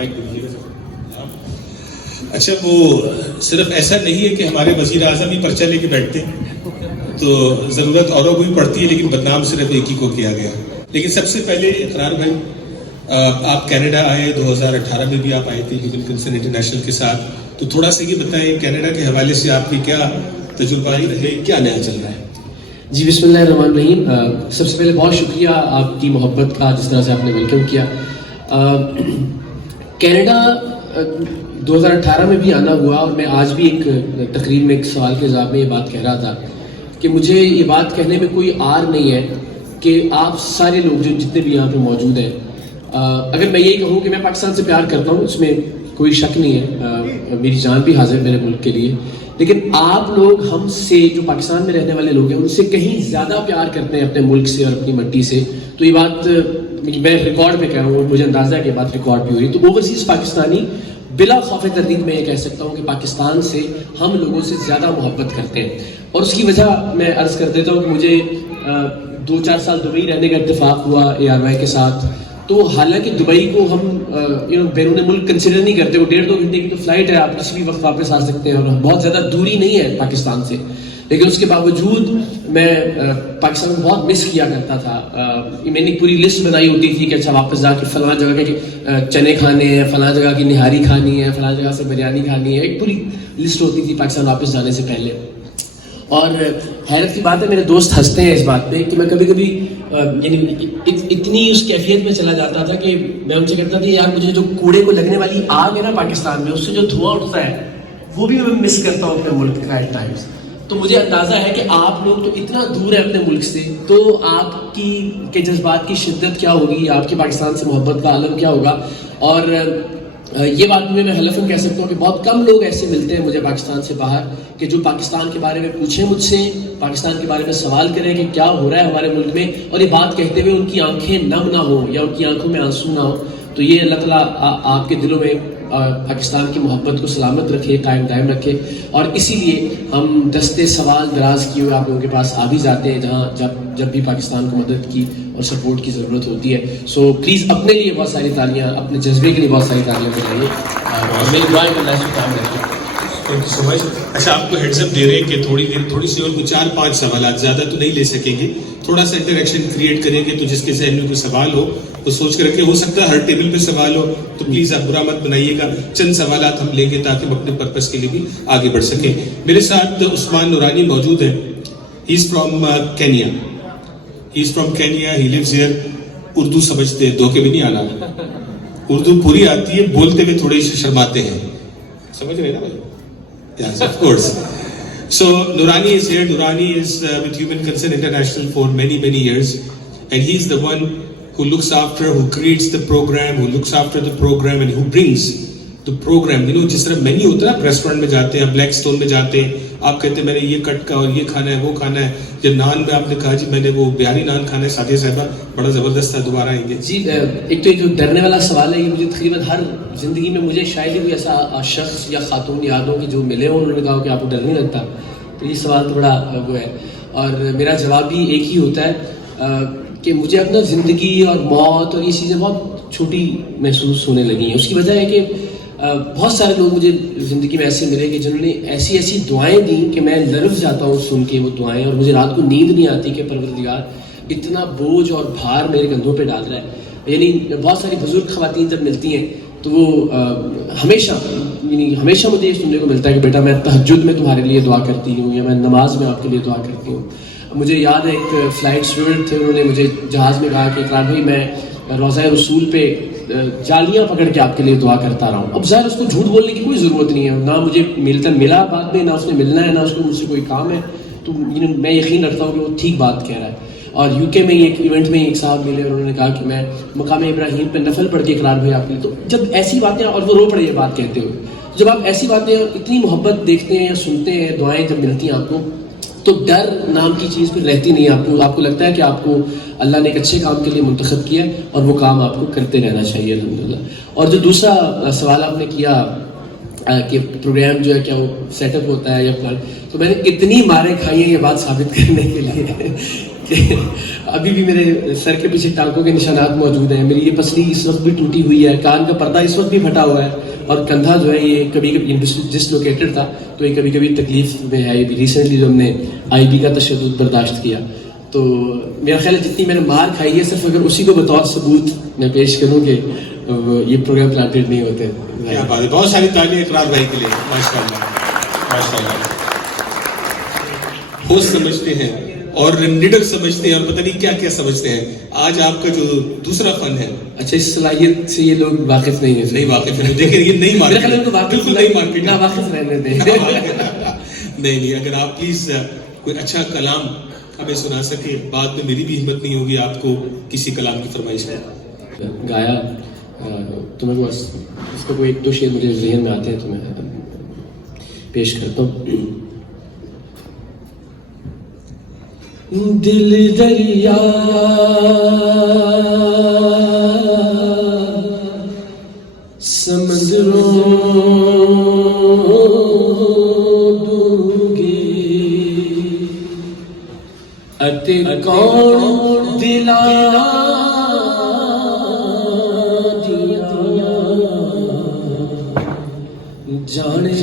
Mic دے دیجیے گا. اچھا وہ صرف ایسا نہیں ہے کہ ہمارے وزیر اعظم ہی پرچہ لے کے بیٹھتے ہیں, تو ضرورت اوروں کو بھی پڑتی ہے, لیکن بدنام صرف ایک ہی کو کیا گیا. لیکن سب سے پہلے اقرار بھائی, آپ کینیڈا آئے 2018 میں بھی آپ آئے تھے ہیومن کنسرن انٹرنیشنل کے ساتھ, تو تھوڑا سا یہ بتائیں کینیڈا کے حوالے سے آپ کے کیا تجربہ رہے, کیا نیا چل رہا ہے؟ جی بسم اللہ الرحمن الرحیم. سب سے پہلے بہت شکریہ آپ کی محبت کا, جس طرح سے آپ نے ویلکم کیا. کینیڈا 2018 میں بھی آنا ہوا, اور میں آج بھی ایک تقریب میں ایک سوال کے جواب میں یہ بات کہہ رہا تھا کہ مجھے یہ بات کہنے میں کوئی آر نہیں ہے کہ آپ سارے لوگ جو جتنے بھی یہاں پہ موجود ہیں, اگر میں یہی کہوں کہ میں پاکستان سے پیار کرتا ہوں, اس میں کوئی شک نہیں ہے, میری جان بھی حاضر میرے ملک کے لیے, لیکن آپ لوگ ہم سے جو پاکستان میں رہنے والے لوگ ہیں ان سے کہیں زیادہ پیار کرتے ہیں اپنے ملک سے اور اپنی مٹی سے. تو یہ بات میں ریکارڈ پہ کہہ رہا ہوں, مجھے اندازہ ہے کہ بات ریکارڈ بھی ہو رہی. تو اوورسیز پاکستانی بلا خوف تردید میں یہ کہہ سکتا ہوں کہ پاکستان سے ہم لوگوں سے زیادہ محبت کرتے ہیں. اور اس کی وجہ میں عرض کر دیتا ہوں کہ مجھے 2-4 سال دبئی رہنے کا اتفاق ہوا ARY کے ساتھ. تو حالانکہ دبئی کو ہم بیرون ملک کنسیڈر نہیں کرتے, وہ 1.5-2 گھنٹے کی تو فلائٹ ہے, آپ کسی بھی وقت واپس آ سکتے ہیں اور بہت زیادہ دوری نہیں ہے پاکستان سے. لیکن اس کے باوجود میں پاکستان کو بہت مس کیا کرتا تھا. میں نے پوری لسٹ بنائی ہوتی تھی کہ اچھا واپس جا کے فلاں جگہ کے چنے کھانے ہیں, فلاں جگہ کی نہاری کھانی ہے, فلاں جگہ سے بریانی کھانی ہے, ایک پوری لسٹ ہوتی تھی پاکستان واپس جانے سے پہلے. اور حیرت کی بات ہے, میرے دوست ہنستے ہیں اس بات پہ کہ میں کبھی کبھی یعنی اتنی اس کیفیت میں چلا جاتا تھا کہ میں ان سے کہتا تھا یار مجھے جو کوڑے کو لگنے والی آگ ہے نا پاکستان میں, اس سے جو دھواں اٹھتا ہے وہ بھی میں مس کرتا ہوں اپنے ملک کا ایٹ ٹائمس. تو مجھے اندازہ ہے کہ آپ لوگ تو اتنا دور ہیں اپنے ملک سے, تو آپ کی جذبات کی شدت کیا ہوگی, آپ کی پاکستان سے محبت کا عالم کیا ہوگا. اور یہ بات میں حلفاً کہہ سکتا ہوں کہ بہت کم لوگ ایسے ملتے ہیں مجھے پاکستان سے باہر کہ جو پاکستان کے بارے میں پوچھیں مجھ سے, پاکستان کے بارے میں سوال کریں کہ کیا ہو رہا ہے ہمارے ملک میں, اور یہ بات کہتے ہوئے ان کی آنکھیں نم نہ ہوں یا ان کی آنکھوں میں آنسو نہ ہوں. تو یہ اللہ تعالیٰ آپ کے دلوں میں پاکستان کی محبت کو سلامت رکھے, قائم دائم رکھے. اور اسی لیے ہم دستے سوال دراز کیے ہوئے آپ لوگوں کے پاس آ بھی جاتے ہیں جہاں جب بھی پاکستان کو مدد کی اور سپورٹ کی ضرورت ہوتی ہے. سو پلیز اپنے لیے بہت ساری تالیاں, اپنے جذبے کے لیے بہت ساری تالیاں بجائیے, اور میری دعائیں اللہ سے کام رکھے. تھینک یو سو مچ. اچھا آپ کو ہیڈز اپ دے رہے ہیں کہ تھوڑی سی اور 4-5 سوالات, زیادہ تو نہیں لے سکیں گے, تھوڑا سا انٹریکشن کریٹ کریں گے, تو جس کے ذہن میں کوئی سوال ہو وہ سوچ کر کے, ہو سکتا ہے ہر ٹیبل پہ سوال ہو, تو پلیز آپ برا مت بنائیے گا, چند سوالات ہم لیں گے تاکہ ہم اپنے پرپس کے لیے بھی آگے بڑھ سکیں. میرے ساتھ عثمان نورانی موجود ہیں, he is from Kenya, he lives here. Urdu سمجھتے ہیں, دھوکے بھی نہیں آنا, اردو پوری آتی ہے, بولتے ہوئے تھوڑے شرماتے ہیں, سمجھ رہے نا بھائی؟ Yes, of course. So Nurani is here. Nurani is with Human Concern International for many years, and he's the one who looks after, who creates the program, who looks after the program, and who brings the program. You know, جس طرح menu ہوتا ہے, آپ restaurant میں جاتے ہیں, black stone میں جاتے ہیں, آپ کہتے ہیں میں نے یہ کٹ کا اور یہ کھانا ہے, وہ کھانا ہے. یا نان میں آپ نے کہا جی میں نے وہ بہاری نان کھانا ہے, سادیہ صاحبہ بڑا زبردست تھا, دوبارہ آئیں گے. جی ایک تو جو ڈرنے والا سوال ہے, یہ مجھے تقریباً ہر زندگی میں مجھے شاید ہی کوئی ایسا شخص یا خاتون یاد ہو کہ جو ملے ہوں انہوں نے کہا کہ آپ کو ڈر نہیں لگتا. تو یہ سوال تو بڑا وہ ہے, اور میرا جواب بھی ایک ہی ہوتا ہے کہ مجھے اپنا زندگی اور موت اور یہ چیزیں بہت چھوٹی محسوس ہونے لگی ہیں. اس کی وجہ ہے کہ بہت سارے لوگ مجھے زندگی میں ایسے ملے کہ جنہوں نے ایسی دعائیں دیں کہ میں لرز جاتا ہوں سن کے وہ دعائیں, اور مجھے رات کو نیند نہیں آتی کہ پروردگار اتنا بوجھ اور بھار میرے کندھوں پہ ڈال رہا ہے. یعنی بہت ساری بزرگ خواتین جب ملتی ہیں تو وہ ہمیشہ مجھے یہ سننے کو ملتا ہے کہ بیٹا میں تہجد میں تمہارے لیے دعا کرتی ہوں, یا میں نماز میں آپ کے لیے دعا کرتی ہوں. مجھے یاد ہے ایک فلائٹ اسٹوڈنٹ تھے, انہوں نے مجھے جہاز میں کہا کہ اقرار بھائی میں روضہ رسول پہ جالیاں پکڑ کے آپ کے لیے دعا کرتا رہا ہوں. اب ظاہر اس کو جھوٹ بولنے کی کوئی ضرورت نہیں ہے, نہ مجھے ملا بعد میں, نہ اس نے ملنا ہے, نہ اس کو مجھ سے کوئی کام ہے. تو میں یقین رکھتا ہوں کہ وہ ٹھیک بات کہہ رہا ہے. اور UK میں ایک ایونٹ میں ایک صاحب ملے, اور انہوں نے کہا کہ میں مقام ابراہیم پہ نفل پڑھ کے اقرار بھائی آپ کے لیے. تو جب ایسی باتیں, اور وہ رو پڑے یہ بات کہتے ہوئے, جب آپ ایسی باتیں اور اتنی محبت دیکھتے ہیں یا سنتے ہیں, دعائیں جب ملتی ہیں آپ کو, تو ڈر نام کی چیز پھر رہتی نہیں. آپ کو لگتا ہے کہ آپ کو اللہ نے ایک اچھے کام کے لیے منتخب کیا ہے, اور وہ کام آپ کو کرتے رہنا چاہیے الحمدللہ. اور جو دوسرا سوال آپ نے کیا کہ پروگرام جو ہے کیا وہ سیٹ اپ ہوتا ہے یا پلان, تو میں نے اتنی ماریں کھائی ہیں یہ بات ثابت کرنے کے لیے کہ ابھی بھی میرے سر کے پیچھے ٹانکوں کے نشانات موجود ہیں. میری یہ پسلی اس وقت بھی ٹوٹی ہوئی ہے, کان کا پردہ اس وقت بھی پھٹا ہوا ہے, اور کندھا جو ہے یہ کبھی کبھی ڈسلوکیٹڈ تھا, تو یہ کبھی کبھی تکلیف میں ہے. یہ ریسنٹلی جو ہم نے آئی بی کا تشدد برداشت کیا, تو میرا خیال ہے جتنی میں نے مار کھائی ہے صرف اگر اسی کو بطور ثبوت میں پیش کروں کہ یہ پروگرام پلانٹیڈ نہیں ہوتے. کیا بات ہے, بہت ساری تعلیمیں اقرار بھائی کے لیے, ماشاء اللہ ماشاء اللہ. ہوسٹ سمجھتے ہیں اور نڈر سمجھتے ہیں اور پتہ نہیں کیا کیا سمجھتے ہیں. آج آپ کا جو دوسرا فن ہے, اچھا اس صلاحیت سے یہ لوگ واقف نہیں ہیں. نہیں واقف ہے, دیکھیں یہ نہیں میرا خیال ہے ان کو مارکیٹ, واقف بالکل نہیں مارکیٹ, نہ واقف رہنے دیں. نہیں, اگر آپ پلیز کوئی اچھا کلام ہمیں سنا سکے, بعد میں میری بھی ہمت نہیں ہوگی آپ کو کسی کلام کی فرمائش ہے. گایا تو میں بس اس کو کوئی ایک دو شعر مجھے ذہن میں آتے ہیں تو میں پیش کرتا ہوں. دل دریا سمندروں دوں گی اتے کون دلا دیا جانے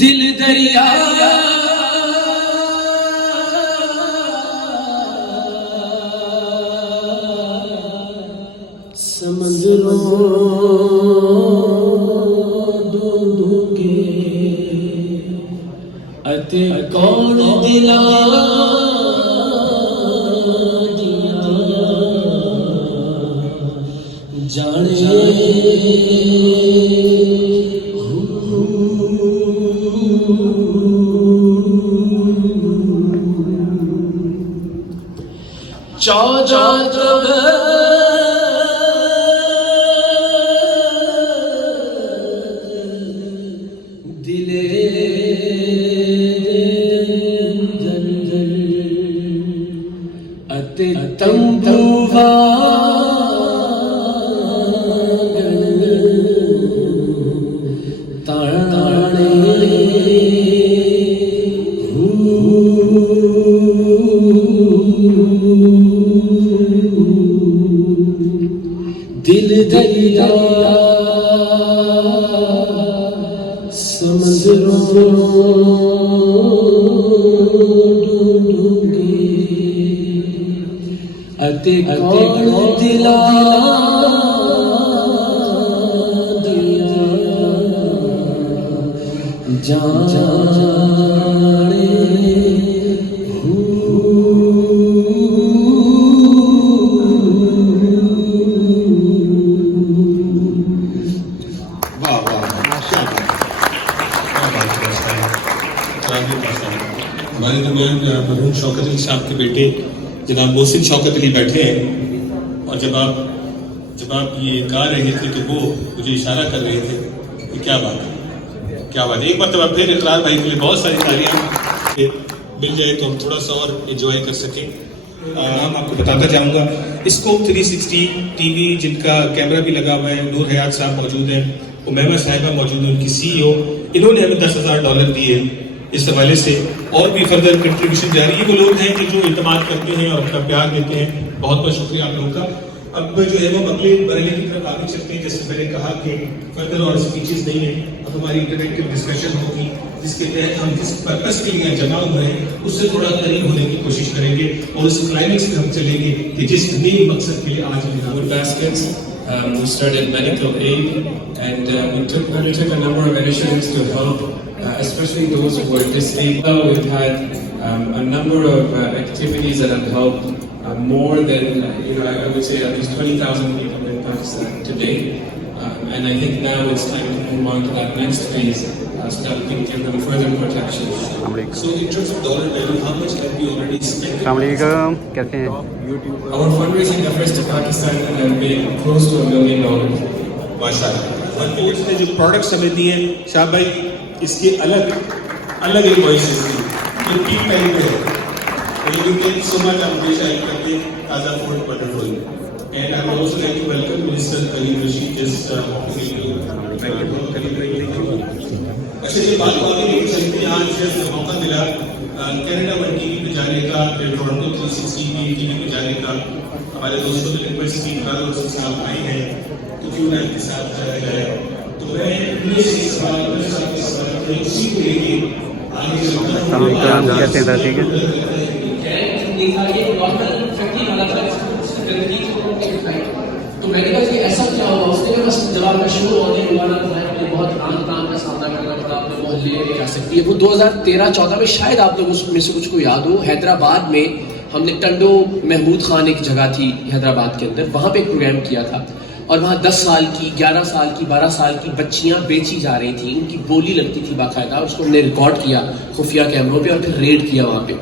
دل دریا سمندروں دو کے اتے کون دلا دیا جانے دل دریا سمندروں ڈوبیں اتے کون دلا دیا جانے ہمارے درمیان مرحوم شوکت علی صاحب کے بیٹے جناب محسن شوکت علی بیٹھے ہیں, اور جب آپ یہ گا رہے تھے تو وہ مجھے اشارہ کر رہے تھے کہ کیا بات ہے, کیا بات ہے. ایک مرتبہ پھر اقرار بھائی کے لیے بہت ساری تالیاں مل جائے تو ہم تھوڑا سا اور انجوائے کر سکیں. ہم آپ کو بتاتا جاؤں گا, اسکوپ 360 ٹی وی جن کا کیمرہ بھی لگا ہوا ہے, نور حیات صاحب موجود ہیں, امیمہ صاحبہ موجود ہیں, ان کی CEO, انہوں نے ہمیں $10,000 دیے اس حوالے سے, اور بھی فردر کنٹریبیوشن جاری ہے. وہ لوگ ہیں کہ جو اعتماد کرتے ہیں اور اپنا پیار دیتے ہیں, بہت بہت شکریہ آپ لوگوں کا. اب جو ہے وہ اگلے مرحلے کی طرف آگے چلتے ہیں. جیسے میں نے کہا کہ فردر اور اسپیچز نہیں ہیں, اب ہماری انٹریکٹیو ڈسکشن ہوگی جس کے تحت ہم جس پرپس کے لیے جمع ہوئے ہیں اس سے تھوڑا قریب ہونے کی کوشش کریں گے, اور اس کلائمیکس میں ہم چلیں گے کہ جس نئی مقصد کے لیے آج ہم یہاں baskets. We started medical aid, and we undertook a number of initiatives to help, especially those who are disabled. We've had a number of activities that have helped more than, I would say at least 20,000 people in Pakistan today. And I think now it's time to move on to that next phase so that we can give them further protection. So in terms of dollar value, how much have you already spent? السلام علیکم, کیسے ہیں؟ Our fundraising efforts to Pakistan have been close to $1 million. ماشاءاللہ. اور اس نے جو products ہمیں دیے ہیں شاہ بھائی, اس کے الگ انوائسز تھی جو ٹیم پہلے پہ ہے. Thank you so much. ہم ہمیشہ ہیلپ کرتے ہیں. تازہ food wonderful. And I would also like to welcome Minister Khalid Rashid just اچھا یہ بات باقی نہیں ہو سکتی. آج موقع ملا کینیڈا ون ٹی وی پہ جانے کا, پھر ٹورنٹو 360 ٹی وی پہ جانے کا. ہمارے دوستوں نے ریکویسٹ کی صاحب آئے ہیں تو کیوں نہ ان کے ساتھ جایا جائے. تو میں انہیں سے سوال اسی کو لے کے تو میں نے کہا کہ ایسا کیا ہوا. اس نے بس جواب میں شروع ہونے والا تھا, بہت کام کا سامنا کرنا پڑا اپنے محلے میں کہہ سکتی ہے. وہ 2013-14 میں شاید آپ لوگوں میں سے کچھ کو یاد ہو, حیدرآباد میں ہم نے ٹنڈو محمود خان ایک جگہ تھی حیدرآباد کے اندر, وہاں پہ ایک پروگرام کیا تھا اور وہاں 10 سال کی 11 سال کی 12 سال کی بچیاں بیچی جا رہی تھیں, ان کی بولی لگتی تھی باقاعدہ, اور اس کو ہم نے ریکارڈ کیا خفیہ کیمروں پہ اور پھر ریڈ کیا وہاں پہ.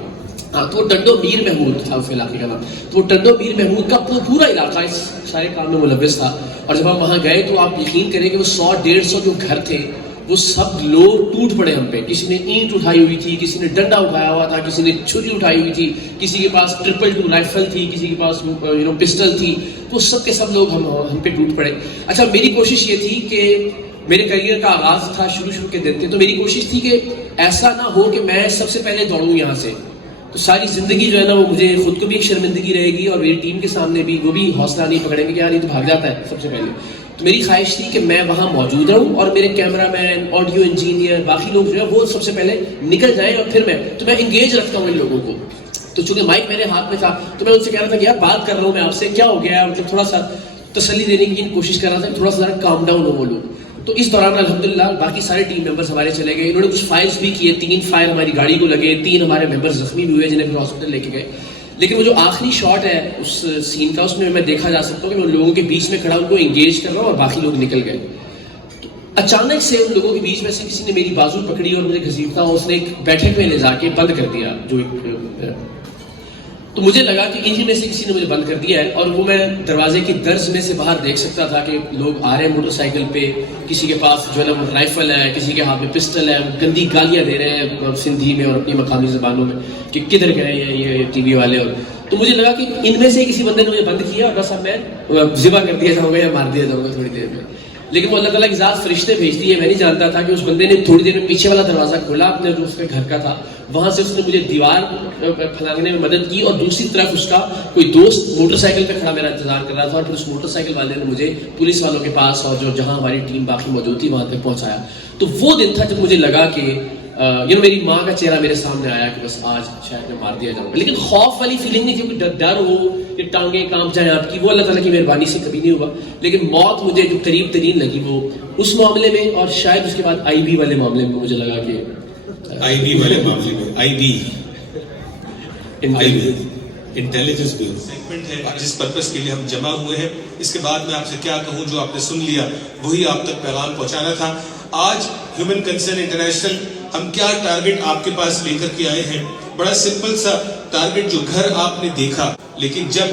تو وہ ٹنڈو میر محمود تھا اس علاقے کا نام. تو وہ ٹنڈو میر محمود کا پورا علاقہ اس سارے کام میں ملوث تھا. اور جب ہم وہاں گئے تو آپ یقین کریں کہ وہ 100-150 جو گھر تھے وہ سب لوگ ٹوٹ پڑے ہم پہ. کسی نے اینٹ اٹھائی ہوئی تھی, کسی نے ڈنڈا اٹھایا ہوا تھا, کسی نے چھری اٹھائی ہوئی تھی, کسی کے پاس 222 رائفل تھی, کسی کے پاس پسٹل تھی. وہ سب کے سب لوگ ہم پہ ٹوٹ پڑے. اچھا میری کوشش یہ تھی کہ میرے کریئر کا آغاز تھا, شروع کے دن تھے, تو میری کوشش تھی کہ ایسا نہ ہو کہ میں سب سے پہلے دوڑوں یہاں سے. تو ساری زندگی جو ہے نا وہ مجھے خود کو بھی ایک شرمندگی رہے گی اور میری ٹیم کے سامنے بھی وہ بھی حوصلہ نہیں پکڑیں گے کہ یار یہ تو بھاگ جاتا ہے سب سے پہلے. تو میری خواہش تھی کہ میں وہاں موجود رہوں اور میرے کیمرہ مین, آڈیو انجینئر, باقی لوگ جو ہے وہ سب سے پہلے نکل جائیں اور پھر میں انگیج رکھتا ہوں ان لوگوں کو. تو چونکہ مائک میرے ہاتھ میں تھا تو میں ان سے کہہ رہا تھا کہ یار بات کر رہا ہوں میں آپ سے, کیا ہو گیا, مطلب تھوڑا سا تسلی دینے کی کوشش کر رہا تھا, تھوڑا سا ذرا کام ڈاؤن ہو وہ لوگ. تو اس دوران الحمدللہ باقی سارے ٹیم ممبرز ہمارے چلے گئے, انہوں نے کچھ فائرز بھی کیے, 3 فائر ہماری گاڑی کو لگے, 3 ہمارے ممبرز زخمی بھی ہوئے جنہیں پھر ہاسپٹل لے کے گئے. لیکن وہ جو آخری شاٹ ہے اس سین کا, اس میں دیکھا جا سکتا ہوں کہ میں لوگوں کے بیچ میں کھڑا ان کو انگیج کر رہا ہوں اور باقی لوگ نکل گئے. تو اچانک سے ان لوگوں کے بیچ میں سے کسی نے میری بازو پکڑی اور مجھے گھسیٹتا ہوں, اس نے ایک بیٹھک میں لے جا کے بند کر دیا جو ایک. تو مجھے لگا کہ انہی میں سے کسی نے مجھے بند کر دیا ہے, اور وہ میں دروازے کی درز میں سے باہر دیکھ سکتا تھا کہ لوگ آ رہے ہیں موٹر سائیکل پہ, کسی کے پاس جو ہے نا رائفل ہے, کسی کے ہاتھ میں پسٹل ہے, گندی گالیاں دے رہے ہیں سندھی میں اور اپنی مقامی زبانوں میں کہ کدھر گئے ہیں یہ ٹی وی والے. اور تو مجھے لگا کہ ان میں سے کسی بندے نے مجھے بند کیا اور بس اب میں ذبح کر دیا جاؤں گا یا مار دیا جاؤں گا تھوڑی دیر میں. لیکن وہ اللہ تعالیٰ کی ذات فرشتے بھیج دیے. میں نہیں جانتا تھا کہ اس بندے نے تھوڑی دیر میں پیچھے والا دروازہ کھولا اپنے جو اس کے گھر کا تھا, وہاں سے اس نے مجھے دیوار پھلانگنے میں مدد کی, اور دوسری طرف اس کا کوئی دوست موٹر سائیکل پہ کھڑا میرا انتظار کر رہا تھا, اور پھر اس موٹر سائیکل والے نے مجھے پولیس والوں کے پاس اور جو جہاں ہماری ٹیم باقی موجود تھی وہاں تک پہنچایا. تو وہ دن تھا جب مجھے لگا کہ میری ماں کا چہرہ میرے سامنے آیا کہ بس آج شاید میں مار دیا جاؤں گا. لیکن خوف والی فیلنگ نہیں تھی, کیونکہ ڈر ہو کہ ٹانگیں کانپ جائیں آپ کی, وہ اللہ تعالیٰ کی مہربانی سے کبھی نہیں ہوا. لیکن موت مجھے جو قریب ترین لگی وہ اس معاملے میں, اور شاید اس کے بعد آئی بی والے معاملے میں مجھے لگا کہ آئی بی والے معاملے میں آئی بی انٹیلیجنس بیورو سیگمنٹ ہے جس پرپس کے لیے ہم جمع ہوئے ہیں. اس کے بعد میں آپ سے کیا کہوں, جو آپ نے سن لیا وہی آپ تک پیغام پہنچانا تھا. آج ہیومن کنسرن انٹرنیشنل ہم کیا ٹارگٹ آپ کے پاس لے کر کے آئے ہیں. بڑا سمپل سا ٹارگٹ, جو گھر آپ نے دیکھا, لیکن جب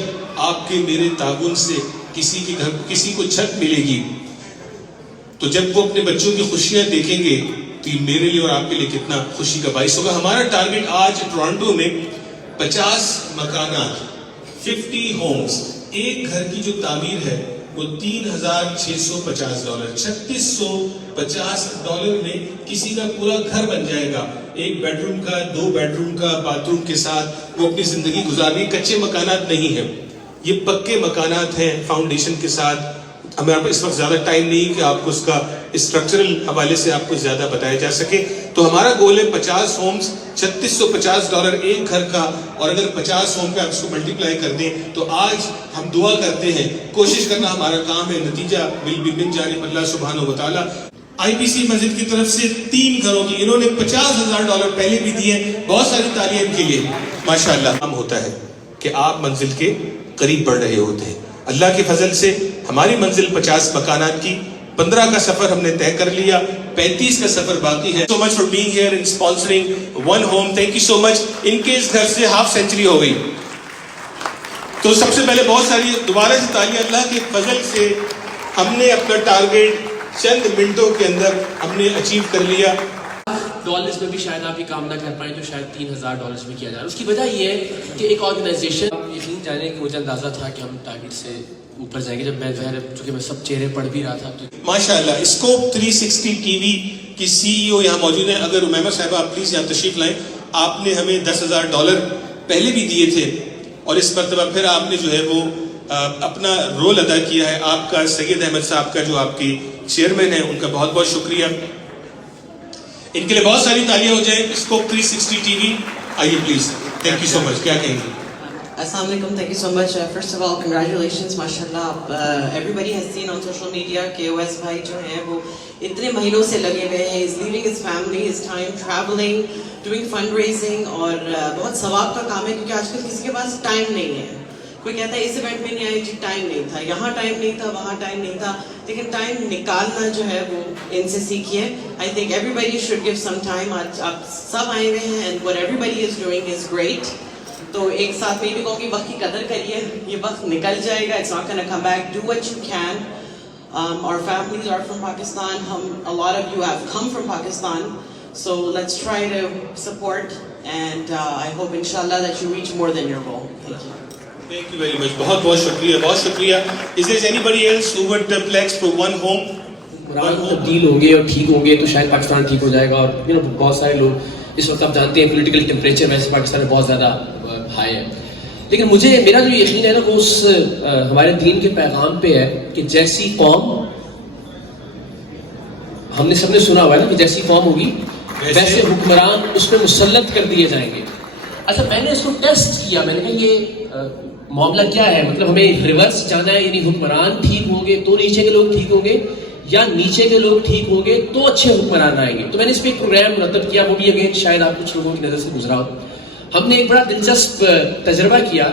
آپ کے میرے تعاون سے کسی کے گھر کسی کو چھت ملے گی, تو جب وہ اپنے بچوں کی خوشیاں دیکھیں گے تو یہ میرے لیے اور آپ کے لیے کتنا خوشی کا باعث ہوگا. ہمارا ٹارگٹ آج ٹورانٹو میں 50 مکانات 50 ہومز, ایک گھر کی جو تعمیر ہے وہ $3,650 $3,650 میں کسی کا پورا گھر بن جائے گا. 1 بیڈ روم کا, 2 بیڈ روم کا, باتھ روم کے ساتھ وہ اپنی زندگی گزارنی. کچے مکانات نہیں ہیں, یہ پکے مکانات ہیں فاؤنڈیشن کے ساتھ. ہمارے پاس اس وقت زیادہ ٹائم نہیں کہ آپ کو اس کا اسٹرکچرل حوالے سے آپ کو زیادہ بتایا جا سکے. تو ہمارا گول ہے 50 ہومز $3,650 ایک گھر کا, اور اگر 50 ہوم پہ آپ اس کو ملٹیپلائی کر دیں تو آج ہم دعا کرتے ہیں, کوشش کرنا ہمارا کام ہے, نتیجہ ول بی من جانب اللہ سبحانہ و تعالیٰ. آئی پی سی مسجد کی طرف سے 3 گھروں کی انہوں نے $50,000 پہلے بھی دیے. بہت ساری تالیاں ان کے لیے ماشاءاللہ. ہم ہوتا ہے کہ آپ منزل کے قریب بڑھ رہے ہوتے ہیں. اللہ کے فضل سے ہماری منزل 50 مکانات کی, 15 کا سفر ہم نے طے کر لیا, 35 کا سفر باقی ہے. so much for being here and sponsoring one home. thank you so much. ان کے اس گھر سے ہاف سینچری ہو گئی. تو سب سے پہلے بہت ساری دوبارہ سے تالیاں. اللہ کے فضل سے ہم نے اپنا ٹارگیٹ چند منٹوں کے اندر ہم نے اچیو کر لیا. ڈالرز میں بھی شاید آپ یہ کام نہ کر پائیں, تو شاید $3,000 میں کیا جا رہا ہے. اس کی وجہ یہ ہے کہ ایک آرگنائزیشن, یقین جانے کہ مجھے اندازہ تھا کہ ہم ٹارگیٹ سے اوپر جائیں گے. جب میں ظاہر چونکہ میں سب چہرے پڑھ بھی رہا تھا تو ماشاءاللہ. اسکوپ 360 ٹی وی کی سی ای او یہاں موجود ہیں. اگر امیمہ صاحبہ آپ پلیز یہاں تشریف لائیں. آپ نے ہمیں $10,000 پہلے بھی دیے تھے اور اس مرتبہ پھر آپ نے جو ہے وہ اپنا رول ادا کیا ہے. آپ کا سید احمد صاحب کا جو آپ کے چیئرمین ہیں ان کا بہت بہت شکریہ. ان کے لیے بہت ساری تالیاں ہو جائیں. اسکوپ 360 ٹی وی آئیے please. Thank you so much. کیا کہیں گے؟ السلام علیکم. Thank you so much. First of all congratulations. ماشاء اللہ everybody has seen on social media کہ او ایس بھائی جو ہیں وہ اتنے مہینوں سے لگے ہوئے ہیں. Is leaving his family, his time travelling, doing fund raising, اور بہت ثواب کا کام ہے کیونکہ آج کل کسی کے پاس ٹائم نہیں ہے. کوئی کہتا ہے اس ایونٹ میں نہیں آئی جی, ٹائم نہیں تھا, یہاں ٹائم نہیں تھا, وہاں ٹائم نہیں تھا, لیکن ٹائم نکالنا جو ہے وہ ان سے سیکھیے. I think everybody should give some time. آج آپ سب آئے ہوئے ہیں and what everybody is doing is great. تو ایک ساتھ میں بھی کہوں کہ وقت کی قدر کریے. یہ وقت نکل جائے گا. It's not gonna come back. Do what you can. Our families are from Pakistan. A lot of you have come from Pakistan. So let's try to support and I hope inshallah that you reach more than your goal. Thank you. Thank you very much. بہت بہت شکریہ. بہت شکریہ. Is there anybody else who would pledge for one home? تبدیل ہوں گے اور ٹھیک ہوں گے تو شاید پاکستان ٹھیک ہو جائے گا. اور بہت سارے لوگ اس وقت آپ جانتے ہیں پولیٹیکل ٹیمپریچر ویسے پاکستان میں بہت زیادہ ہائی ہے, لیکن مجھے میرا جو یقین ہے نا وہ اس ہمارے دین کے پیغام پہ ہے کہ جیسی قوم, ہم نے سب نے سنا ہوا ہے نا کہ جیسی قوم ہوگی ویسے حکمران اس پہ مسلط کر دیے جائیں گے. اچھا میں نے اس کو ٹیسٹ کیا. میں نے کہا یہ معاملہ کیا ہے, مطلب ہمیں ریورس جانا ہے, یعنی حکمران ٹھیک ہوں گے تو نیچے کے لوگ ٹھیک ہوں گے, یا نیچے کے لوگ ٹھیک ہوں گے تو اچھے حکمران آئیں گے. تو میں نے اس پہ ایک پروگرام مرتب کیا, وہ بھی اگین شاید آپ کچھ لوگوں کی نظر سے گزرا ہو. ہم نے ایک بڑا دلچسپ تجربہ کیا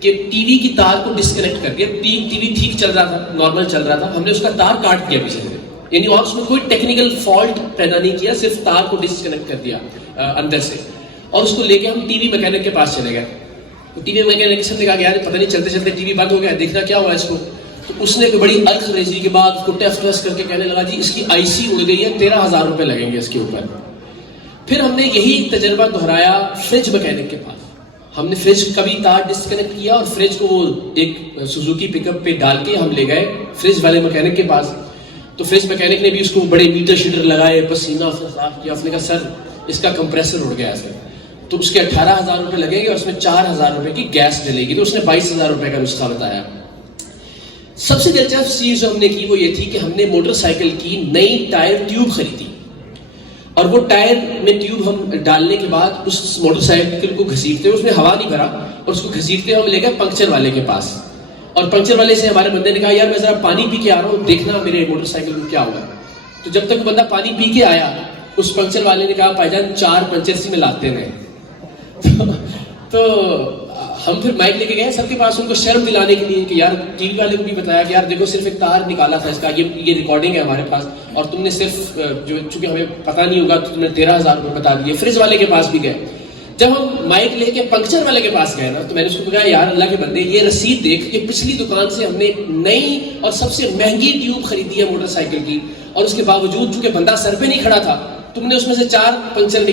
کہ ٹی وی کی تار کو ڈسکنیکٹ کر دیا. ٹی وی ٹھیک چل رہا تھا, نارمل چل رہا تھا, ہم نے اس کا تار کاٹ دیا پیچھے سے, یعنی اور اس میں کوئی ٹیکنیکل فالٹ پیدا نہیں کیا, صرف تار کو ڈسکنیکٹ کر دیا اندر سے, اور اس کو لے کے ہم ٹی وی میکینک کے پاس چلے گئے. تو ٹی وی میکینک سے نے کہا کہ یار پتہ نہیں چلتے چلتے ٹی وی بند ہو گیا, دیکھنا کیا ہوا اس کو. تو اس نے کوئی بڑی الخ ریزی کے بعد اس کو ٹیسٹ کر کے کہنے لگا جی اس کی آئی سی اڑ گئی ہے, 13,000 روپے لگیں گے اس کے اوپر. پھر ہم نے یہی تجربہ دہرایا فریج میکینک کے پاس. ہم نے فریج کا بھی تار ڈسکنیکٹ کیا اور فریج کو وہ ایک سوزوکی پک اپ پہ ڈال کے ہم لے گئے فریج والے میکینک کے پاس. تو فریج میکینک نے بھی اس کو بڑے میٹر شیٹر لگائے, پسینہ اس نے صاف کیا. اس نے کہا سر اس کا کمپریسر اڑ گیا ہے سر, تو اس کے 18,000 روپے لگیں گے اور اس میں 4,000 روپے کی گیس ڈلے گی. تو اس نے 22,000 روپے کا نسخہ بتایا. سب سے دلچسپ چیز جو ہم نے کی وہ یہ تھی کہ ہم نے موٹر سائیکل کی نئی ٹائر ٹیوب خریدی, اور وہ ٹائر میں ٹیوب ہم ڈالنے کے بعد اس موٹر سائیکل کو گھسیٹتے, اس میں ہوا نہیں بھرا, اور اس کو گھسیٹتے ہم لے گئے پنکچر والے کے پاس. اور پنکچر والے سے ہمارے بندے نے کہا یار میں ذرا پانی پی کے آ رہا ہوں, دیکھنا میرے موٹر سائیکل کو کیا ہوا. تو جب تک بندہ پانی پی کے آیا اس پنکچر والے نے کہا بھائی جان 4 پنچر سی میں لاتے رہے. تو ہم پھر مائک لے کے گئے سب کے پاس ان کو شرم دلانے کے لیے کہ یار ٹی وی والے کو بھی بتایا کہ یار دیکھو صرف ایک تار نکالا تھا اس کا, یہ ریکارڈنگ ہے ہمارے پاس, اور تم نے صرف جو چونکہ ہمیں پتہ نہیں ہوگا تو تم نے 13,000 روپے بتا دیے. فریج والے کے پاس بھی گئے. جب ہم مائک لے کے پنکچر والے کے پاس گئے نا تو میں نے اس کو کہا یار اللہ کے بندے یہ رسید دیکھ کہ پچھلی دکان سے ہم نے نئی اور سب سے مہنگی ٹیوب خریدی ہے موٹر سائیکل کی, اور اس کے باوجود چونکہ بندہ سر پہ نہیں کھڑا تھا تم نے اس میں سے 4 پنچر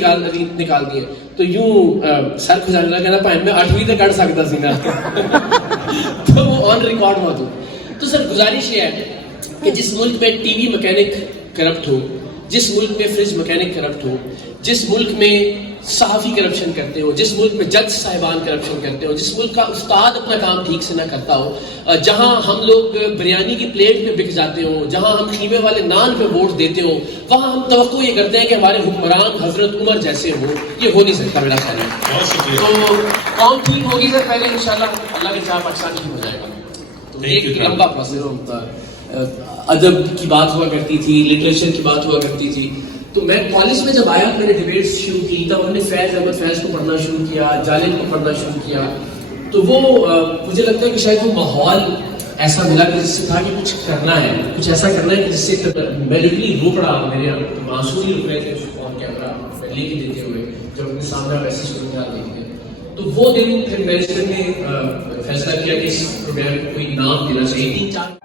نکال دیے. تو یوں سر کھجانے لگا کہنا پائن میں 8ویں تک کر سکتا سی نا. تو وہ آن ریکارڈ ہوا. تو سر گزارش یہ ہے کہ جس ملک میں ٹی وی میکینک کرپٹ ہو, جس ملک میں فریج میکینک کرپٹ ہو, جس ملک میں صحافی کرپشن کرتے ہو, جس ملک میں جج صاحبان کرپشن کرتے ہو, جس ملک کا استاد اپنا کام ٹھیک سے نہ کرتا ہو, جہاں ہم لوگ بریانی کی پلیٹ پہ بک جاتے ہوں, جہاں ہم خیمے والے نان پہ ووٹ دیتے ہوں, وہاں ہم توقع یہ کرتے ہیں کہ ہمارے حکمران حضرت عمر جیسے ہو. یہ ہو نہیں سکتا میرا خیال ہے. تو قوم ٹھیک ہوگی سر پہلے انشاءاللہ اللہ کے چاہ پاکستان ٹھیک ہو جائے گا. تو ایک لمبا پروسیس ہوتا ہے. ادب کی بات ہوا کرتی تھی, لٹریچر کی بات ہوا کرتی تھی. تو میں کالج میں جب آیا میں نے ڈیبیٹس شروع کی, تب ہم نے فیض احمد فیض کو پڑھنا شروع کیا, جالب کو پڑھنا شروع کیا. تو وہ مجھے لگتا ہے کہ شاید وہ ماحول ایسا ملا کہ جس سے تھا کہ کچھ کرنا ہے, کچھ ایسا کرنا ہے کہ جس سے میڈیکلی رو پڑا میرے آنسو ہی رک رہے تھے فون کیمرہ لے کے دیتے ہوئے جب اپنے سامنے ویسے صورتحال دیکھتے. تو وہ دن پھر مینجمنٹ نے فیصلہ کیا کہ اس پروگرام کو کوئی نام دینا چاہیے. 3-4